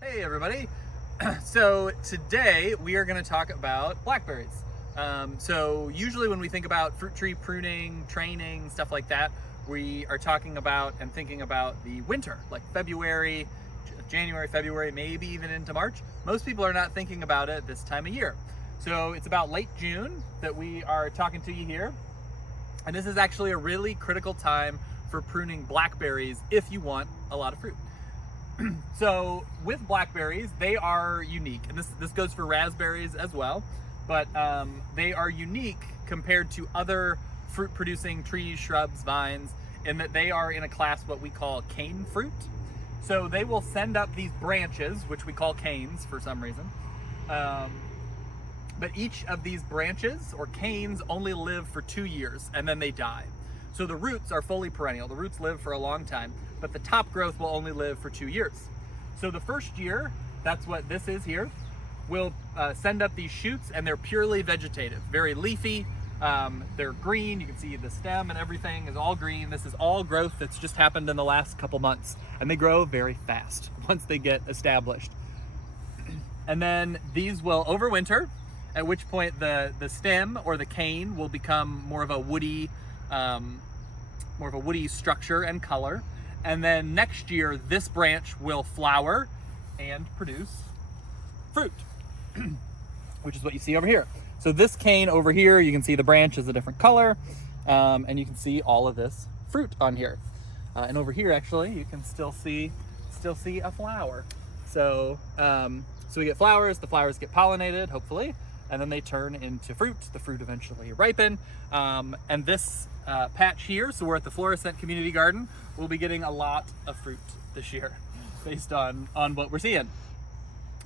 Hey everybody. So today we are going to talk about blackberries. So usually when we think about fruit tree pruning, training, stuff like that, we are talking about and thinking about the winter, like February, January, February, maybe even into March. Most people are not thinking about it this time of year. So it's about late June that we are talking to you here. And this is actually a really critical time for pruning blackberries if you want a lot of fruit. So with blackberries, they are unique, and this goes for raspberries as well, but they are unique compared to other fruit producing trees, shrubs, vines, in that they are in a class what we call cane fruit. So they will send up these branches, which we call canes for some reason, but each of these branches or canes only live for 2 years and then they die. So the roots are fully perennial. The roots live for a long time, but the top growth will only live for 2 years. So the first year, that's what this is here, will send up these shoots, and they're purely vegetative, very leafy. They're green. You can see the stem and everything is all green. This is all growth that's just happened in the last couple months, and they grow very fast once they get established. And then these will overwinter, at which point the stem or the cane will become more of a woody structure and color. And then next year, this branch will flower and produce fruit, which is what you see over here. So this cane over here, you can see the branch is a different color, and you can see all of this fruit on here. And over here, actually, you can still see a flower. So, so we get flowers. The flowers get pollinated, hopefully, and then they turn into fruit. The fruit eventually ripen. And this patch here, so we're at the Fluorescent Community Garden, we'll be getting a lot of fruit this year based on what we're seeing.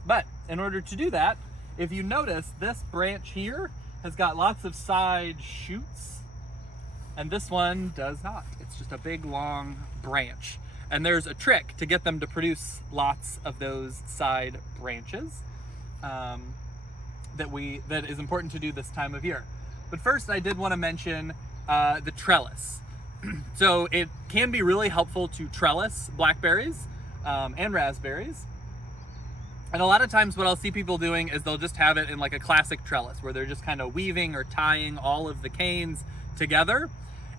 But in order to do that, if you notice, this branch here has got lots of side shoots, and this one does not. It's just a big long branch. And there's a trick to get them to produce lots of those side branches that is important to do this time of year. But first, I did want to mention the trellis. So it can be really helpful to trellis blackberries and raspberries. And a lot of times what I'll see people doing is they'll just have it in like a classic trellis where they're just kind of weaving or tying all of the canes together.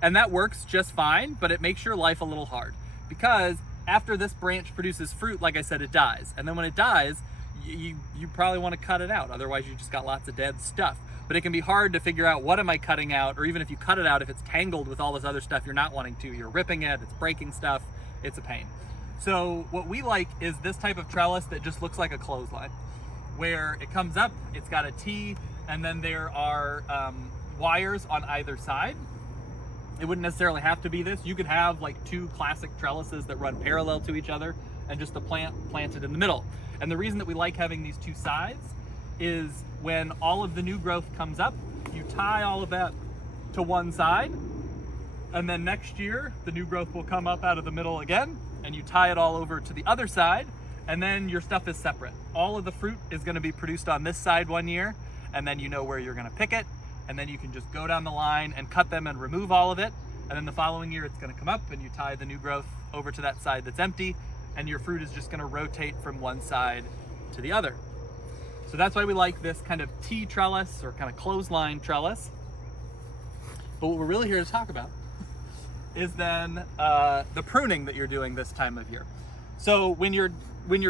And that works just fine, but it makes your life a little hard because after this branch produces fruit, like I said, it dies. And then when it dies, you probably want to cut it out. Otherwise you just got lots of dead stuff. But it can be hard to figure out what am I cutting out, or even if you cut it out, if it's tangled with all this other stuff you're not wanting to, you're ripping it, it's breaking stuff, it's a pain. So what we like is this type of trellis that just looks like a clothesline, where it comes up, it's got a T, and then there are wires on either side. It wouldn't necessarily have to be this. You could have like two classic trellises that run parallel to each other and just the plant planted in the middle. And the reason that we like having these two sides is when all of the new growth comes up, you tie all of that to one side, and then next year the new growth will come up out of the middle again, and you tie it all over to the other side, and then your stuff is separate. All of the fruit is going to be produced on this side one year, and then you know where you're going to pick it, and then you can just go down the line and cut them and remove all of it, and then the following year it's going to come up and you tie the new growth over to that side that's empty, and your fruit is just going to rotate from one side to the other. So that's why we like this kind of T trellis or kind of clothesline trellis. But what we're really here to talk about is then the pruning that you're doing this time of year. So when you're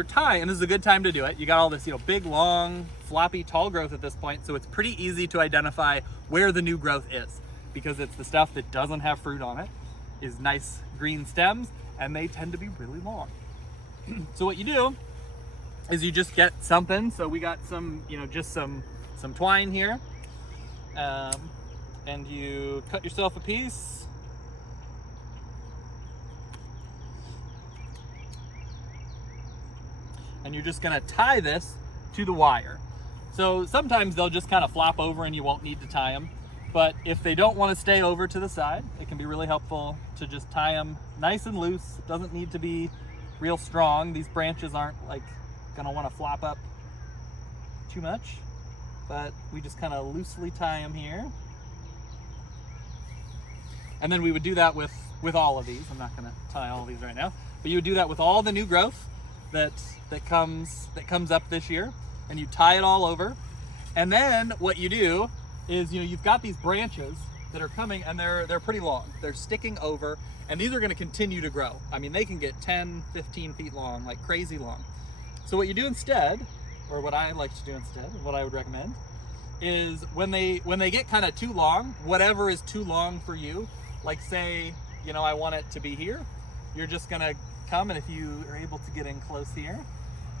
tying, and this is a good time to do it, you got all this big, long, floppy, tall growth at this point, so it's pretty easy to identify where the new growth is, because it's the stuff that doesn't have fruit on it, is nice green stems, and they tend to be really long. So what you do is you just get something. So we got some, just some twine here, and you cut yourself a piece. And you're just gonna tie this to the wire. So sometimes they'll just kind of flop over and you won't need to tie them. But if they don't want to stay over to the side, it can be really helpful to just tie them nice and loose. It doesn't need to be real strong. These branches aren't like gonna want to flop up too much, but we just kind of loosely tie them here. And then we would do that with all of these. I'm not gonna tie all of these right now, but you would do that with all the new growth that comes up this year, and you tie it all over. And then what you do is, you've got these branches that are coming, and they're pretty long. They're sticking over, and these are going to continue to grow. I mean, they can get 10, 15 feet long, like crazy long. So what you do instead, or what I like to do instead, what I would recommend, is when they get kind of too long, whatever is too long for you, like say, I want it to be here, you're just gonna come, and if you are able to get in close here,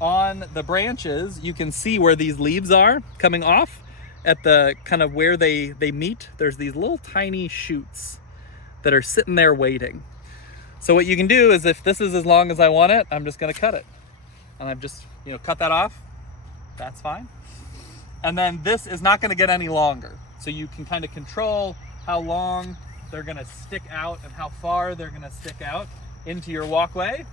on the branches, you can see where these leaves are coming off. At the kind of where they meet, there's these little tiny shoots that are sitting there waiting. So what you can do is, if this is as long as I want it, I'm just gonna cut it. And I've just, cut that off. That's fine. And then this is not gonna get any longer. So you can kind of control how long they're gonna stick out and how far they're gonna stick out into your walkway.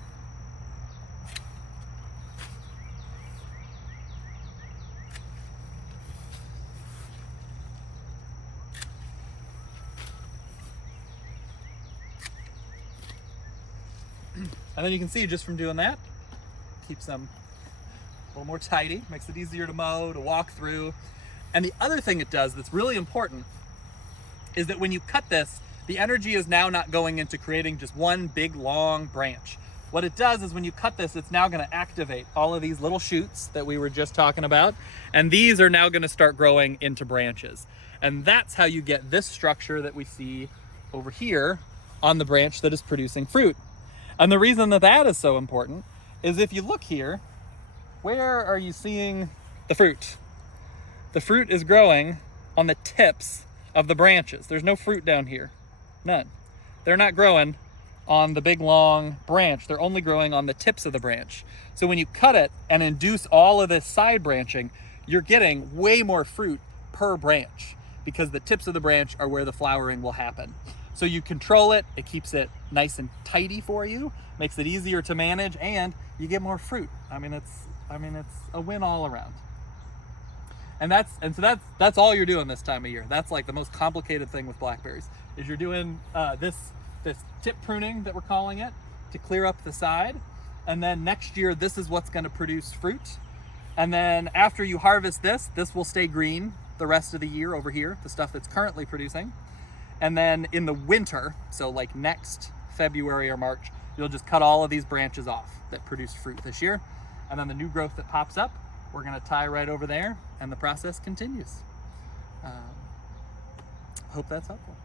And then you can see, just from doing that, keeps them a little more tidy, makes it easier to mow, to walk through. And the other thing it does that's really important is that when you cut this, the energy is now not going into creating just one big long branch. What it does is, when you cut this, it's now going to activate all of these little shoots that we were just talking about, and these are now going to start growing into branches. And that's how you get this structure that we see over here on the branch that is producing fruit. And the reason that that is so important is, if you look here, where are you seeing the fruit? The fruit is growing on the tips of the branches. There's no fruit down here, none. They're not growing on the big long branch. They're only growing on the tips of the branch. So when you cut it and induce all of this side branching, you're getting way more fruit per branch, because the tips of the branch are where the flowering will happen. So you control it, it keeps it nice and tidy for you, makes it easier to manage, and you get more fruit. I mean, it's a win all around. And so that's all you're doing this time of year. That's like the most complicated thing with blackberries, is you're doing this tip pruning that we're calling it, to clear up the side. And then next year, this is what's going to produce fruit. And then after you harvest this will stay green the rest of the year over here, the stuff that's currently producing. And then in the winter, so like next February or March, you'll just cut all of these branches off that produced fruit this year. And then the new growth that pops up, we're gonna tie right over there, and the process continues. Hope that's helpful.